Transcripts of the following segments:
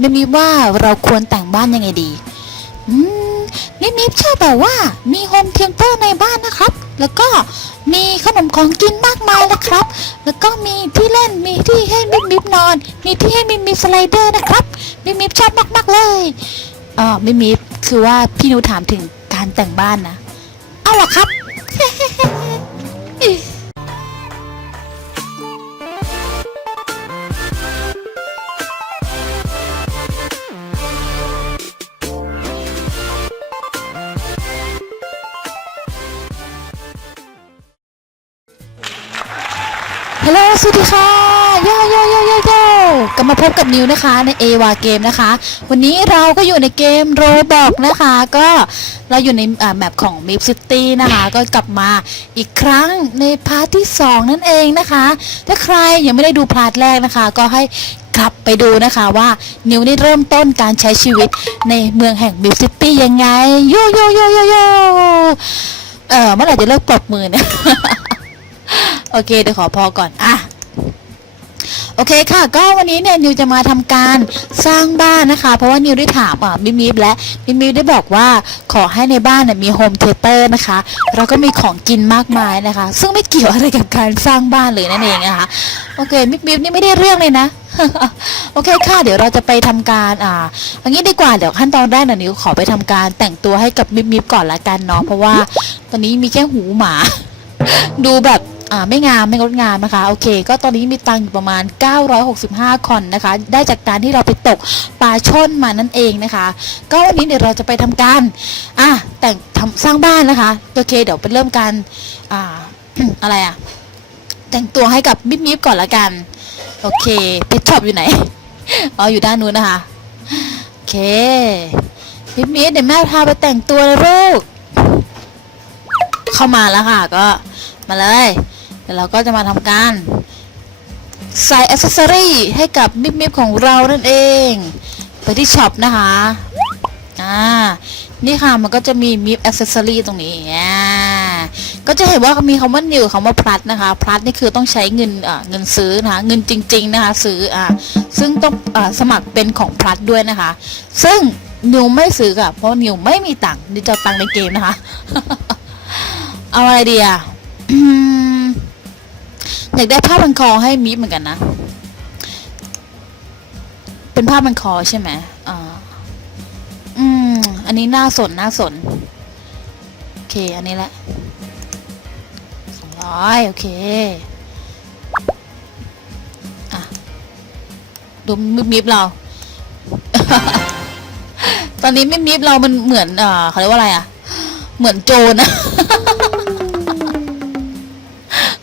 ไม่มีว่าเราควรแต่งบ้านยังไงดี อืมมิมิฟชอบแบบว่ามีโฮมเทมเตอร์ในบ้านนะครับ แล้วก็มีขนมของกินมากมายนะครับ แล้วก็มีที่เล่น มีที่ให้มิมิฟนอน มีที่ให้มิมิฟสไลเดอร์นะครับ มิมิฟชอบมากๆเลยอ๋อมิมิฟคือว่าพี่นูถามถึงการแต่งบ้านนะ เอาล่ะครับ ฮัลโหลสวัสดีค่ะโยโยโยโยโยกลับมาพบกับนิวนะคะในเอวาเกมนะคะ วันนี้เราก็อยู่ในเกมโรบอกนะคะ ก็เราอยู่ในแมปของ m i p City นะคะ ก็กลับมาอีกครั้งในพาร์ทที่ 2 นั่นเองนะคะ ถ้าใครยังไม่ได้ดูพาร์ทแรกนะคะ ก็ให้กลับไปดูนะคะว่านิวได้เริ่มต้นการใช้ชีวิตในเมืองแห่ง m i p City ยังไงโยโยโยโยโยเออเมื่อไหร่จะเลิกปรบมือเนี่ย โอเคเดี๋ยวขอพอก่อนอะโอเคค่ะ ก็วันนี้เนี่ยนิวจะมาทำการสร้างบ้านนะคะ เพราะว่านิวได้ถามอะมิมิฟและมิมิฟได้บอกว่าขอให้ในบ้านเนี่ยมีโฮมเทเตอร์นะคะแล้วก็มีของกินมากมายนะคะ ซึ่งไม่เกี่ยวอะไรกับการสร้างบ้านเลยนั่นเองนะคะโอเคมิมิฟนี่ไม่ได้เรื่องเลยนะโอเคค่ะ เดี๋ยวเราจะไปทำการอ่าอย่างนี้ดีกว่าเดี๋ยวขั้นตอนแรกน่ะนิวขอไปทำการแต่งตัวให้กับมิมิฟก่อนละกันเนาะเพราะว่าตอนนี้มีแค่หูหมา ดูแบบ ไม่งามไม่งดงามนะคะโอเค ก็ตอนนี้มีตังค์อยู่ประมาณ 965 คอนนะคะ ได้จากการที่เราไปตกปลาช่อนมานั่นเองนะคะ ก็วันนี้เดี๋ยวเราจะไปทำการอะแต่งทำสร้างบ้านนะคะโอเค เดี๋ยวไปเริ่มการอ่าอะไรอะแต่งตัวให้กับมิบมิบก่อนละกันโอเคเพชรช็อปอยู่ไหนอ๋ออยู่ด้านนู้นนะคะโอเคมิบมิบเดี๋ยวแม่พาไปแต่งตัวเลยลูกเข้ามาแล้วค่ะก็มาเลย ดี๋ยวเราก็จะมาทำการใส่อ c เซสซอรี่ให้กับมิบมิบของเรานั่นเอง ไปที่ช็อปนะคะอ่านี่ค่ะมันก็จะมีมิบอ c เซสซอรี่ตรงนี้อ่าก็จะเห็นว่ามีคำว่า new คำว่า plus นะคะ plus นี่คือต้องใช้เงินเงินซื้อนะคะเงินจริง ๆ นะคะซื้ออ่าซึ่งต้องอสมัครเป็นของ plus ด้วยนะคะ ซึ่งนิวไม่ซื้อค่ะเพราะนิวไม่มีตังค์นิวจะตังค์ในเกมนะคะ เอาอะไรดีอะ อยากได้ผ้าพันคอให้มิฟเหมือนกันนะ เป็นผ้าพันคอใช่ไหมอ่าอืม อันนี้น่าสนน่าสน โอเค อันนี้แหละสองร้อยโอเค อะ ดูมิบมิบเรา ตอนนี้มิบมิบเรามันเหมือนเอ่อเขาเรียกว่าอะไรอะ เหมือนโจรนะ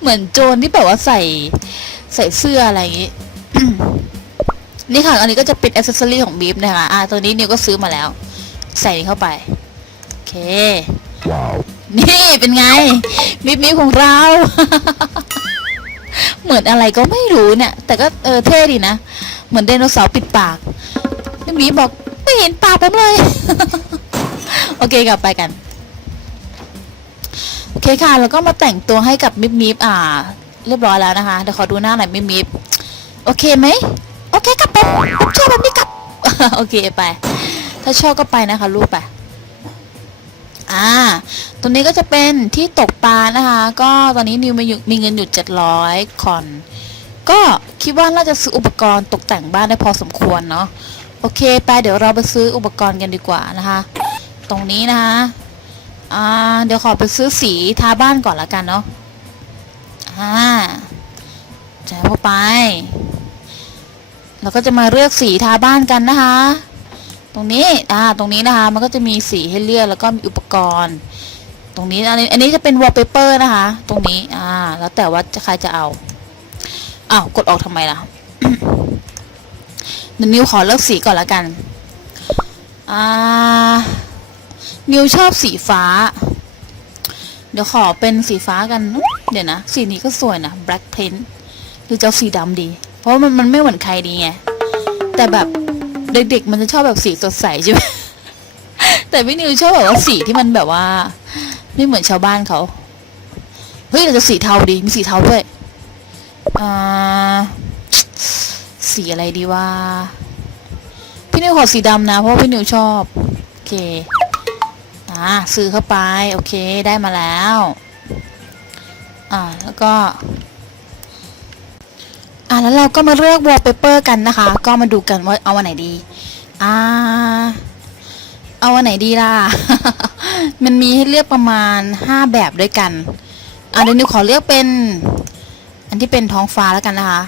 เหมือนโจรที่แบบว่าใส่ใส่เสื้ออะไรอย่างงี้นี่ค่ะ อันนี้ก็จะเป็นอ c เซสซอรี่ของบีฟนะคะ อ่า ตัวนี้นิวก็ซื้อมาแล้ว ใส่เข้าไป โอเค Wow. นี่เป็นไงบีฟบีฟของเรา เหมือนอะไรก็ไม่รู้เนี่ย แต่ก็เออเท่ดีนะ เหมือนไดโนเสาร์ปิดปากบีฟบีฟบอกไม่เห็นปากผมเลย โอเคกลับไปกันโอ เคค่ะ แล้วก็มาแต่งตัวให้กับมิบมิบอ่า เรียบร้อยแล้วนะคะ เดี๋ยวขอดูหน้าหน่อยมิบมิบโอเคไหม โอเคครับผมผมชอบแบบนี้ครับ โอเคไป ถ้าชอบก็ไปนะคะ ลูกไปอ่า ตรงนี้ก็จะเป็นที่ตกปลานะคะ ก็ตอนนี้นิวมีอยู่มีเงินอยู่700คอน ก็คิดว่าน่าจะซื้ออุปกรณ์ตกแต่งบ้านได้พอสมควรเนาะ โอเค ไปเดี๋ยวเราไปซื้ออุปกรณ์กันดีกว่านะคะ ตรงนี้นะคะ อ่าเดี๋ยวขอไปซื้อสีทาบ้านก่อนละกันเนาะอ่าแจกเข้าไป เราก็จะมาเลือกสีทาบ้านกันนะคะ ตรงนี้อ่าตรงนี้นะคะ มันก็จะมีสีให้เลือกแล้วก็มีอุปกรณ์ ตรงนี้อันนี้อันนี้จะเป็นวอลเปเปอร์นะคะ ตรงนี้อ่าแล้วแต่ว่าจะใครจะเอาอ้าวกดออกทำไมล่ะเดี๋ยวนิวขอเลือกสีก่อนละกันอ่า นิวชอบสีฟ้า เดี๋ยวขอเป็นสีฟ้ากัน เดี๋ยวนะ สีนี้ก็สวยนะ black print หรือจะเอาสีดำดี เพราะมันมันไม่เหมือนใครดีไง แต่แบบเด็กๆ มันจะชอบแบบสีสดใสใช่ไหมแต่พี่นิวชอบแบบว่าสีที่มันแบบว่า ไม่เหมือนชาวบ้านเขา เฮ้ยเราจะสีเทาดี มีสีเทาด้วยอ่าสีอะไรดีว่า พี่นิวขอสีดำนะ เพราะพี่นิวชอบ โอเค อ่าซื้อเข้าไป โอเคได้มาแล้ว อ่าแล้วก็ อ่าแล้วเราก็มาเลือกวอลเปเปอร์กันนะคะ ก็มาดูกันว่าเอาอันไหนดี อ่า เอาอันไหนดีล่ะ มันมีให้เลือกประมาณห้าแบบด้วยกัน อ่าเดี๋ยวนิวขอเลือกเป็น อันที่เป็นท้องฟ้าแล้วกันนะคะ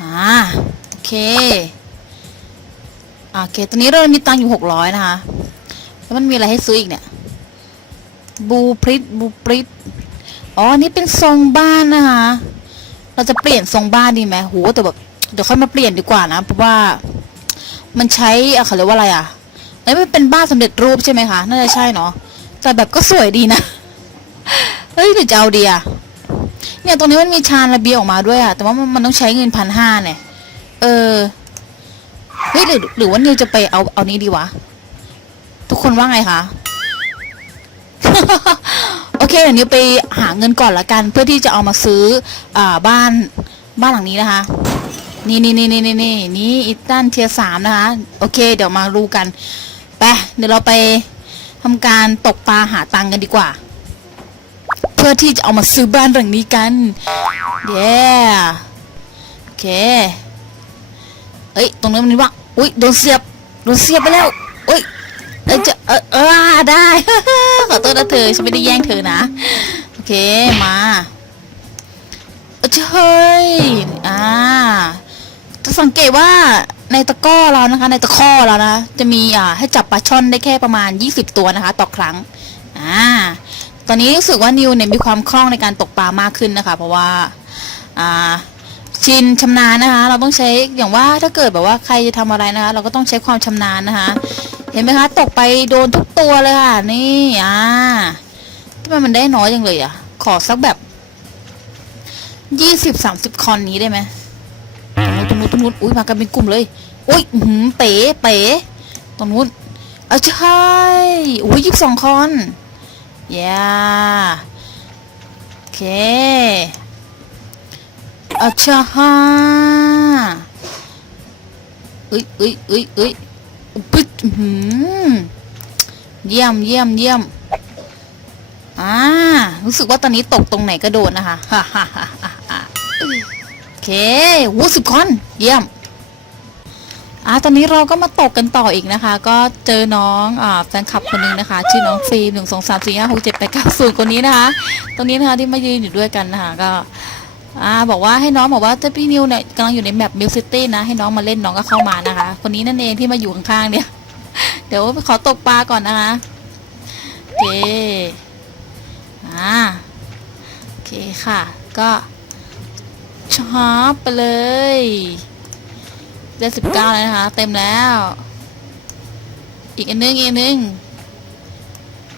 อ่าโอเคโอเค ตอนนี้เรามีตังค์อยู่หกร้อยนะคะ แล้วมันมีอะไรให้ซื้ออีกเนี่ยบูพริตบูพริตอ๋ออันนี่เป็นทรงบ้านนะคะ เราจะเปลี่ยนทรงบ้านดีไหมโหแต่แบบเดี๋ยวค่อยมาเปลี่ยนดีกว่านะ เพราะว่ามันใช้อะเขาเรียกว่าอะไรอะอันนี้มันเป็นบ้านสำเร็จรูปใช่ไหมคะ น่าจะใช่เนาะ แต่แบบก็สวยดีนะ เฮ้ยหรือจะเอาดีอะเนี่ยตรงนี้มันมีชานระเบียงออกมาด้วยอะแต่ว่ามันมันต้องใช้เงินพันห้าเนี่ย เออ เฮ้ยหรือหรือว่านิวจะไปเอาเอานี้ดีวะ ทุกคนว่าไงคะ โอเคเดี๋ยวนิวไปหาเงินก่อนละกัน เพื่อที่จะเอามาซื้ออบ้านบ้านหลังนี้นะคะ นี่นี่นี่นี่นี่นี่นี่อิตันเทียสามนะคะ โอเค เดี๋ยวมาดูกันไปเดี๋ยวเราไปทำการตกปลาหาตังค์กันดีกว่า เพื่อที่จะเอามาซื้อบ้านหลังนี้กันเย้โอเคเอ้ยตรงนั้มันว่าอุ้ยโดนเสียบโดนเสียบไปแล้วอุ้ย เอ้ยจะเออเออได้ ขอโทษนะเธอฉันไม่ได้แย่งเธอนะ โอเคมาเอ้ยเฮ้ยอ่าจะสังเกตว่าในตะก้อเรานะคะ ในตะข้อเรานะ จะมีอ่าให้จับปลาช่อนได้แค่ประมาณ 20 ตัวนะคะ ต่อครั้งอ่าตอนนี้รู้สึกว่านิวเนี่ยมีความคล่องในการตกปลามากขึ้นนะคะ เพราะว่าอ่าชินชำนาญนะคะ เราต้องใช้อย่างว่าถ้าเกิดแบบว่าใครจะทำอะไรนะคะ เราก็ต้องใช้ความชำนาญนะคะ เห็นไหมคะตกไปโดนทุกตัวเลยค่ะ นี่อ่าทำไมมันได้น้อยจังเลยอะ ขอสักแบบยี่สิบสามสิบคอนนี้ได้ไหมตรงนู้นตรงนู้นตรงนู้นอุ้ยมากันเป็นกลุ่มเลยอุ้ยหือเป๋เป๋ตรงนู้นเอาใช่อุ้ยยี่สิบสองคอนเย้โอเคเอาใช่ฮะเอ้ยเอ้ยเอ้ยเอ้ย ปึ๊ดเยี่ยมเยี่ยมเยี่ยมอ่ารู้สึกว่าตอนนี้ตกตรงไหนก็โดนนะคะฮ่าฮ่าฮ่าโอเควูสิบคอนเยี่ยมอ่าตอนนี้เราก็มาตกกันต่ออีกนะคะ ก็เจอน้องอ่าแฟนคลับคนหนึงนะคะ ชื่อน้องฟิล์มหนึ่งสองสามสี่ห้าหกเจ็ดแปดเก้าศูนย์คนนี้นะคะตรงนี้นะคะที่มายืนอยู่ด้วยกันนะคะก็ อ่าบอกว่าให้น้องบอกว่าถ้าพี่นิวเนี่ยกำลังอยู่ในแมปมิวซิตี้นะ ให้น้องมาเล่นน้องก็เข้ามานะคะ คนนี้นั่นเองที่มาอยู่ข้างๆเนี่ย เดี๋ยวขอตกปลาก่อนนะคะโอเคอ่าโอเคค่ะ ก็ชอปไปเลยได้สิบเก้าแล้วนะคะ เต็มแล้ว อีกอันนึงอีกอันนึง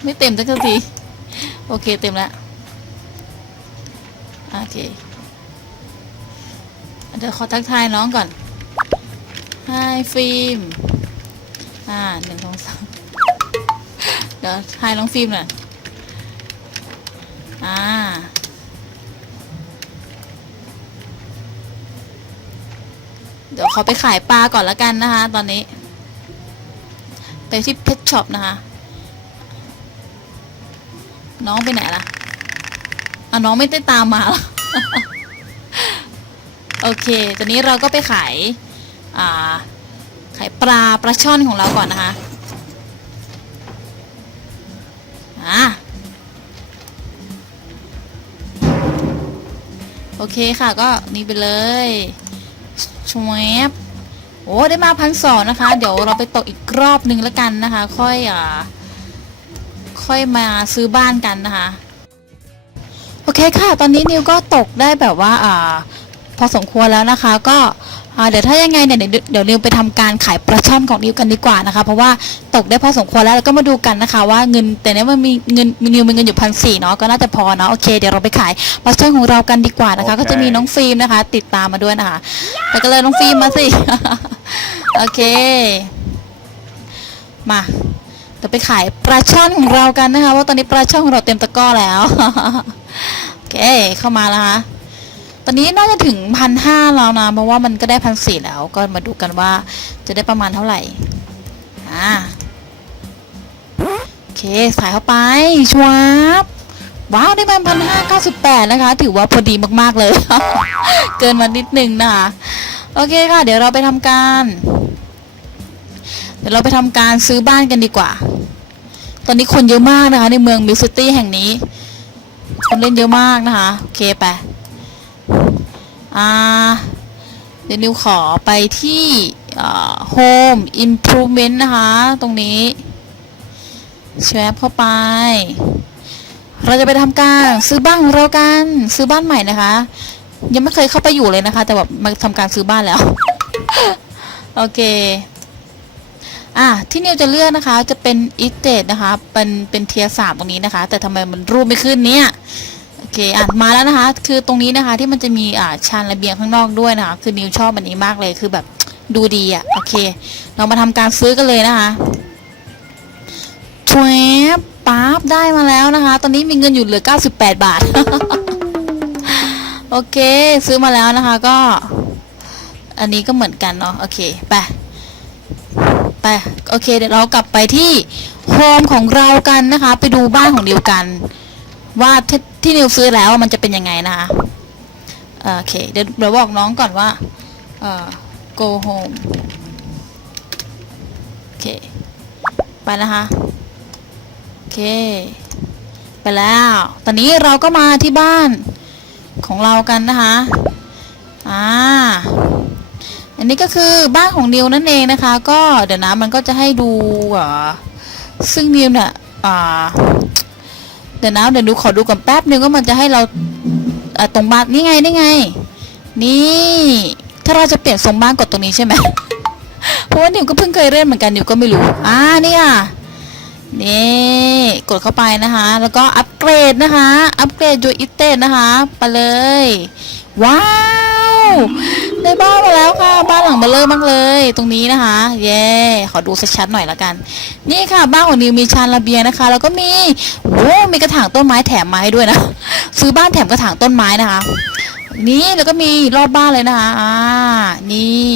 ไม่เต็มสักทีโอเคเต็มแล้วโอเค เดี๋ยวขอทักทายน้องก่อน Hi ฟิล์ม อ่าหนึ่งสองสามเดี๋ยวทายน้องฟิล์มหน่อยอ่า เดี๋ยวขอไปขายปลาก่อนละกันนะคะ ตอนนี้ ไปที่เพชช็อปนะคะ น้องไปไหนล่ะอะน้องไม่ได้ตามมาหรอ โอเค ตอนนี้เราก็ไปขายขายปลาปลาช่อนของเราก่อนนะคะอ่าโอเคค่ะก็นี่ไปเลยชวบโอ้ได้มาพันสองนะคะ เดี๋ยวเราไปตกอีกรอบหนึ่งแล้วกันนะคะ ค่อยอ่าค่อยมาซื้อบ้านกันนะคะ โอเคค่ะ ตอนนี้นิวก็ตกได้แบบว่าอ่า พอสมควรแล้วนะคะ ก็อ่าเดี๋ยวถ้ายังไงเนี่ยเดี๋ยวเดี๋ยวนิวไปทำการขายปลาช่อนของนิวกันดีกว่านะคะ เพราะว่าตกได้พอสมควรแล้วแล้วก็มาดูกันนะคะ ว่าเงินแต่เนี้ยมันมีเงินมีนิวมีเงินอยู่พันสี่เนาะก็น่าจะพอเนาะโอเคเดี๋ยวเราไปขายปลาช่อนของเรากันดีกว่านะคะโอเคก็จะมีน้องฟิล์มนะคะ ติดตามมาด้วยนะคะไปกันเลยน้องฟิล์มมาสิโอเค มาเดี๋ยวไปขายปลาช่อนของเรากันนะคะว่าตอนนี้ปลาช่อนของเราเต็มตะกร้อแล้วโอเคเข้ามาแล้วค่ะ ตอนนี้น่าจะถึงพันห้าแล้วนะ เพราะว่ามันก็ได้พันสี่แล้ว ก็มาดูกันว่าจะได้ประมาณเท่าไหร่ อ่า โอเคใส่เข้าไป ชวบว้าว ได้มาพันห้าเก้าสิบแปดนะคะ ถือว่าพอดีมาก ๆ เลย เกินมานิดนึงนะคะ โอเคค่ะ เดี๋ยวเราไปทำการ เดี๋ยวเราไปทำการซื้อบ้านกันดีกว่า ตอนนี้คนเยอะมากนะคะ ในเมืองมิวซิตี้แห่งนี้ คนเล่นเยอะมากนะคะ โอเคไป อ่าเดี๋ยวนิวขอไปที่โฮมอิมพ o ู m e n t นะคะ ตรงนี้แชปเข้าไป เราจะไปทำการซื้อบ้านของเรากันซื้อบ้านใหม่นะคะ ยังไม่เคยเข้าไปอยู่เลยนะคะ แต่แบบมาทำการซื้อบ้านแล้ว โอเค อะ ที่นิวจะเลือกนะคะ จะเป็นอิเตดนะคะ เป็นเป็นเทียสามตรงนี้นะคะ แต่ทำไมมันรูปไม่ขึ้นเนี่ย เคอะมาแล้วนะคะ คือตรงนี้นะคะที่มันจะมีอ่าชานระเบียงข้างนอกด้วยนะคะ คือนิวชอบอันนี้มากเลยคือแบบดูดีอะโอเค เรามาทำการซื้อกันเลยนะคะชวบป๊าบได้มาแล้วนะคะ ตอนนี้มีเงินอยู่เหลือ 98 บาท โอเค ซื้อมาแล้วนะคะก็ อันนี้ก็เหมือนกันเนาะโอเคไปไปโอเค เดี๋ยวเรากลับไปที่โฮมของเรากันนะคะ ไปดูบ้านของเดียวกัน ว่า ที่นิวซื้อแล้วมันจะเป็นยังไงนะคะโอเคเดี๋ยวเดี๋ยวบอกน้องก่อนว่า go home โอเค ไปนะคะ โอเค ไปแล้ว ตอนนี้เราก็มาที่บ้านของเรากันนะคะ อ่า อันนี้ก็คือบ้านของนิวนั่นเองนะคะ ก็เดี๋ยวนะมันก็จะให้ดูอ่าซึ่งนิวเนี่ยอ่า ดี๋ยวนะเดี๋ยวดูขอดูก่อนแป๊บนึงว่ามันจะให้เราตรงบ้านนี่ไงนี่ไง นี่ ถ้าเราจะเปลี่ยนทรงบ้านกดตรงนี้ใช่ไหมเพราะว่านิวก็เพิ่งเคยเล่นเหมือนกันนิวก็ไม่รู้อ่านี่อะนี่กดเข้าไปนะคะ แล้วก็อัปเกรดนะคะ อัปเกรดยูอิเตนะคะ ไปเลย ว้าว ได้บ้านมาแล้วค่ะ บ้านหลังเบลเลอร์มากเลย ตรงนี้นะคะ เย่ขอดูชัดๆหน่อยละกัน นี่ค่ะ บ้านของนิวมีชานระเบียงนะคะ แล้วก็มีโอ้มีกระถางต้นไม้แถมมาให้ด้วยนะ ซื้อบ้านแถมกระถางต้นไม้นะคะ นี่แล้วก็มีรอบบ้านเลยนะคะอ่านี่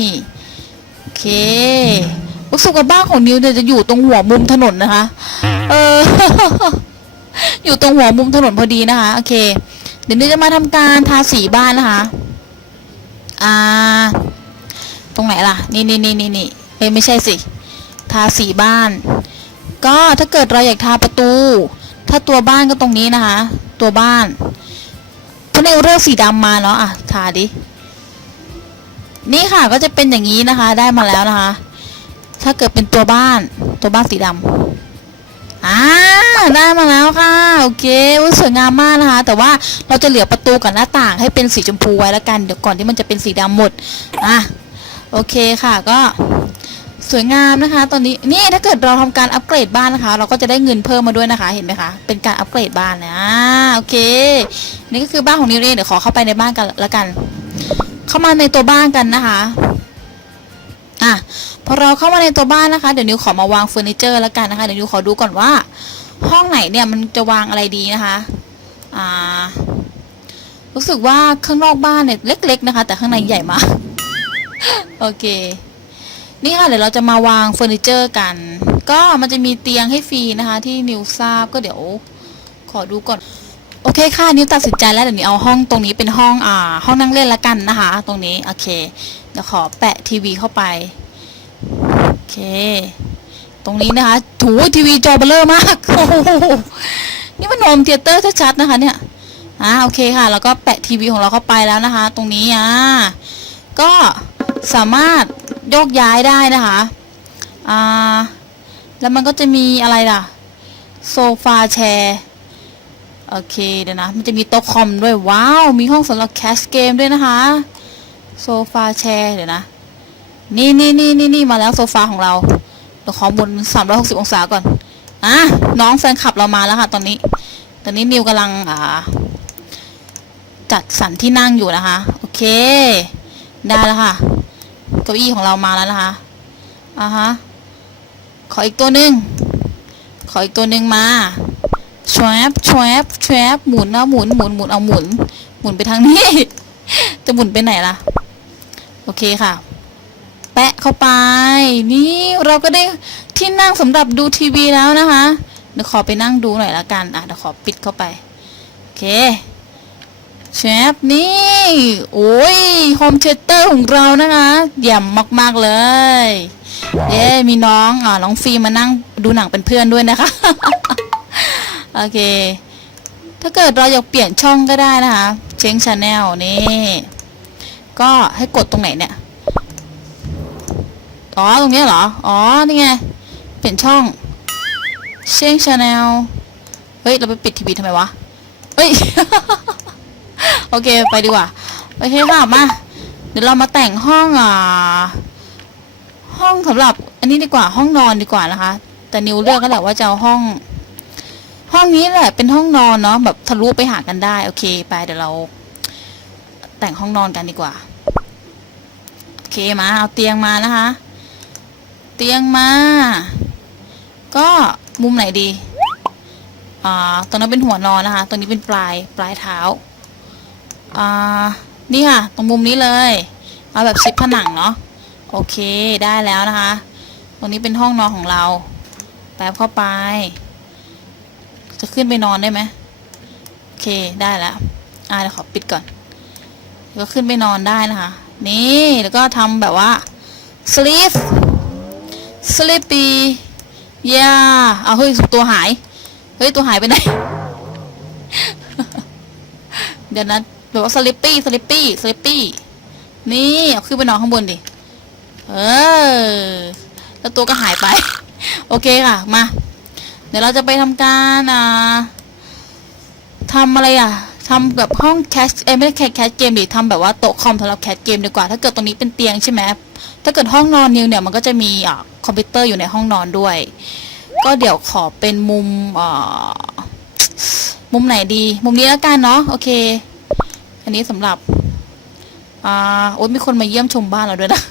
โอเครู้สึกว่าบ้านของนิวเนี่ยจะอยู่ตรงหัวมุมถนนนะคะ เออ อยู่ตรงหัวมุมถนนพอดีนะคะ โอเค เดี๋ยวนิวจะมาทำการทาสีบ้านนะคะ อ่า ตรงไหนล่ะ นี่นี่นี่นี่นี่เอ้ยไม่ใช่สิ ทาสีบ้าน ก็ถ้าเกิดเราอยากทาประตู ถ้าตัวบ้านก็ตรงนี้นะคะ ตัวบ้านเพราะในเลือกสีดำมาเนาะอะ ทาดิ นี่ค่ะก็จะเป็นอย่างนี้นะคะ ได้มาแล้วนะคะ ถ้าเกิดเป็นตัวบ้าน ตัวบ้านสีดำ อ่าได้มาแล้วค่ะ โอเคสวยงามมากนะคะ แต่ว่าเราจะเหลือประตูกับหน้าต่างให้เป็นสีชมพูไว้แล้วกันเดี๋ยวก่อนที่มันจะเป็นสีดำหมดอะโอเคค่ะก็สวยงามนะคะ ตอนนี้นี่ถ้าเกิดเราทำการอัปเกรดบ้านนะคะ เราก็จะได้เงินเพิ่มมาด้วยนะคะเห็นไหมคะเป็นการอัปเกรดบ้านนะอ่าโอเค นี่ก็คือบ้านของนิวเองเดี๋ยวขอเข้าไปในบ้านกันละกัน เข้ามาในตัวบ้านกันนะคะ อะพอเราเข้ามาในตัวบ้านนะคะ เดี๋ยวนิวขอมาวางเฟอร์นิเจอร์แล้วกันนะคะ เดี๋ยวนิวขอดูก่อนว่า ห้องไหนเนี่ยมันจะวางอะไรดีนะคะ อ่า รู้สึกว่าข้างนอกบ้านเนี่ยเล็ก ๆ นะคะ แต่ข้างในใหญ่มาก โอเค นี่ค่ะเดี๋ยวเราจะมาวางเฟอร์นิเจอร์กัน ก็มันจะมีเตียงให้ฟรีนะคะ ที่นิวทราบก็เดี๋ยวขอดูก่อนโอเคค่ะนิวตัดสินใจแล้วเดี๋ยวนิวเอาห้องตรงนี้เป็นห้องอ่าห้องนั่งเล่นละกันนะคะ ตรงนี้โอเคเดี๋ยวขอแปะทีวีเข้าไป เค ตรงนี้นะคะถูทีวีจอเบลเลอร์มากโอ้โหนี่มันโฮมเทเตอร์ชัดๆนะคะเนี่ยอ่าโอเคค่ะ แล้วก็แปะทีวีของเราเข้าไปแล้วนะคะ ตรงนี้อ่าก็สามารถโยกย้ายได้นะคะอ่าแล้วมันก็จะมีอะไรล่ะ โซฟาแชร์โอเคเดี๋ยวนะ มันจะมีโต๊ะคอมด้วยว้าว มีห้องสำหรับแคสเกมด้วยนะคะ โซฟาแชร์เดี๋ยวนะ นี่นี่นี่นี่นี่มาแล้วโซฟาของเราเดี๋ยวขอหมุนสามร้อยหกสิบองศาก่อนอะน้องแฟนคลับเรามาแล้วค่ะตอนนี้ ตอนนี้นิวกำลังอ่าจัดสรรที่นั่งอยู่นะคะ โอเค ได้แล้วค่ะ เก้าอี้ของเรามาแล้วนะคะอ่าฮะขออีกตัวหนึ่งขออีกตัวหนึ่งมาชวบชวบชวบหมุนเอาหมุนหมุนหมุนเอาหมุน หมุนไปทางนี้ จะหมุนไปไหนล่ะ โอเคค่ะ ปะเข้าไป นี่เราก็ได้ที่นั่งสำหรับดูทีวีแล้วนะคะเดี๋ยวขอไปนั่งดูหน่อยละกันอะเดี๋ยวขอปิดเข้าไปโอเคเชฟนี่โอ้ยโฮมเทเตอร์ของเรานะคะเยี่ยมมาก ๆ เลย เย้มีน้องอ่าน้องฟีมานั่งดูหนังเป็นเพื่อนด้วยนะคะ โอเค ถ้าเกิดเราอยากเปลี่ยนช่องก็ได้นะคะ เช้งชาแนลนี่ ก็ให้กดตรงไหนเนี่ย อ๋อ ตรงนี้เหรอ อ๋อ นี่ไง เปลี่ยนช่อง เช้งชาแนล เฮ้ย เราไปปิดทีวีทำไมวะ เฮ้ย โอเค ไปดีกว่า โอเคค่ะ มา เดี๋ยวเรามาแต่งห้องอ่า ห้องสำหรับ อันนี้ดีกว่า ห้องนอนดีกว่านะคะ แต่นิวเลือกก็แหละว่าจะเอาห้อง ห้องนี้แหละ เป็นห้องนอนเนาะ แบบทะลุไปหากันได้ โอเค ไป เดี๋ยวเรา แต่งห้องนอนกันดีกว่า โอเค มา เอาเตียงมานะคะ เตียงมา ก็มุมไหนดีอ่าตรงนั้นเป็นหัวนอนนะคะ ตรงนี้เป็นปลายปลายเท้าอ่านี่ค่ะ ตรงมุมนี้เลย เอาแบบชิดผนังเนาะ โอเค ได้แล้วนะคะ ตรงนี้เป็นห้องนอนของเรา แป๊บเข้าไป จะขึ้นไปนอนได้ไหมโอเค ได้แล้ว อ่าเดี๋ยวขอปิดก่อน ก็ขึ้นไปนอนได้นะคะ นี่ แล้วก็ทำแบบว่า sleep sleepy yeah เอาเฮ้ยตัวหาย เฮ้ย ตัวหายไปไหน เดี๋ยวนะแบบว่า sleepy sleepy sleepy นี่เอาขึ้นไปนอนข้างบนดิ เออ แล้วตัวก็หายไป โอเคค่ะ มา เดี๋ยวเราจะไปทำการอ่าทำอะไรอะทำแบบห้องแคชเอไม่ได้แคชแคชเกมดิทำแบบว่าโต๊ะคอมสำหรับแคชเกมดีกว่า ถ้าเกิดตรงนี้เป็นเตียงใช่ไหม ถ้าเกิดห้องนอนนิวเนี่ยมันก็จะมีอ่คอมพิวเตอร์อยู่ในห้องนอนด้วย ก็เดี๋ยวขอเป็นมุมมุมไหนดี มุมนี้แล้วกันเนาะโอเค อันนี้สำหรับอ่าโอ๊ยมีคนมาเยี่ยมชมบ้านเราด้วยนะ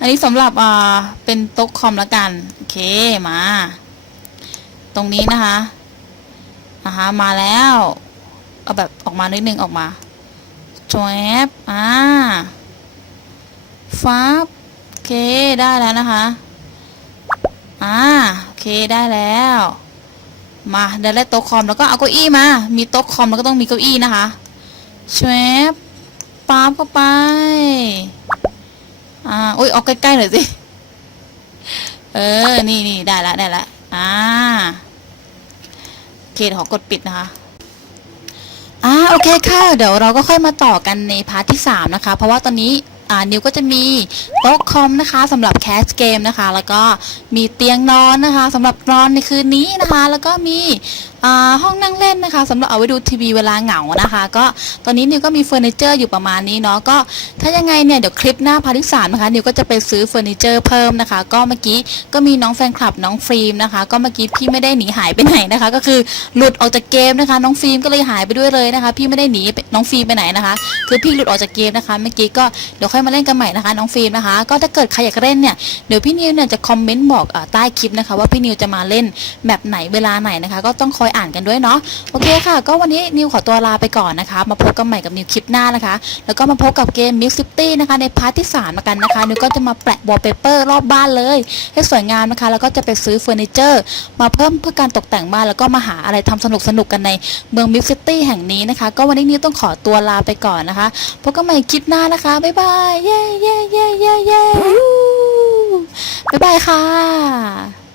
อันนี้สำหรับอ่าเป็นโต๊ะคอมแล้วกันโอเคมา ตรงนี้นะคะอ่าฮะมาแล้วเอาแบบออกมานิดนึงออกมาจวบอ่า ฟ้าบโอเคได้แล้วนะคะอ่าโอเคได้แล้ว มาเดี๋ยวได้โต๊ะคอมแล้วก็เอาเก้าอี้มา มีโต๊ะคอมแล้วก็ต้องมีเก้าอี้นะคะชวบป๊าบเข้าไปอ่าอุ้ยออกใกล้ๆหน่อยสิเออนี่นี่ได้ละได้ละอ่าโอเคเดี๋ยวขอกดปิดนะคะอ่าโอเคค่ะ เดี๋ยวเราก็ค่อยมาต่อกันในพาร์ทที่ 3 นะคะ เพราะว่าตอนนี้ นิวก็จะมีโต๊ะคอมนะคะสำหรับแคสเกมนะคะ แล้วก็มีเตียงนอนนะคะสำหรับนอนในคืนนี้นะคะ แล้วก็มีอ่าห้องนั่งเล่นนะคะสำหรับเอาไว้ดูทีวีเวลาเหงานะคะ ก็ตอนนี้นิวก็มีเฟอร์นิเจอร์อยู่ประมาณนี้เนาะก็ถ้ายังไงเนี่ยเดี๋ยวคลิปหน้าพาร์ทที่สามนะคะนิวก็จะไปซื้อเฟอร์นิเจอร์เพิ่มนะคะ ก็เมื่อกี้ก็มีน้องแฟนคลับน้องฟิล์มนะคะ ก็เมื่อกี้พี่ไม่ได้หนีหายไปไหนนะคะ ก็คือหลุดออกจากเกมนะคะ น้องฟิล์มก็เลยหายไปด้วยเลยนะคะ พี่ไม่ได้หนีน้องฟิล์มไปไหนนะคะ คือพี่หลุดออกจากเกมนะคะ เมื่อกี้ก็เดี๋ยวค่อยมาเล่นกันใหม่นะคะน้องฟิล์มนะคะ ก็ถ้าเกิดใครอยากเล่นเนี่ยเดี๋ยวพี่นิวเนี่ยจะคอมเมนต์บอกอใต้คลิปนะคะว่าพี่นิวจะมาเล่นแบบไหนเวลาไหนนะคะ ก็ต้องคอยอ่านกันด้วยเนาะโอเคค่ะ ก็วันนี้นิวขอตัวลาไปก่อนนะคะ มาพบกันใหม่กับนิวคลิปหน้านะคะ แล้วก็มาพบกับเกม Mix City นะคะในพาร์ทที่3มากันนะคะนิวก็จะมาแปะวอลเปเปอร์รอบบ้านเลย ให้สวยงามนะคะ แล้วก็จะไปซื้อเฟอร์นิเจอร์ มาเพิ่มเพื่อการตกแต่งบ้านแล้วก็มาหาอะไรทำสนุกสนุกกันในเมือง Mix City แห่งนี้นะคะ ก็วันนี้นิวต้องขอตัวลาไปก่อนนะคะพบกันใหม่คลิปหน้านะคะบ๊ายบายเย้เย้เย้เย้เย้บ๊ายบายค่ะ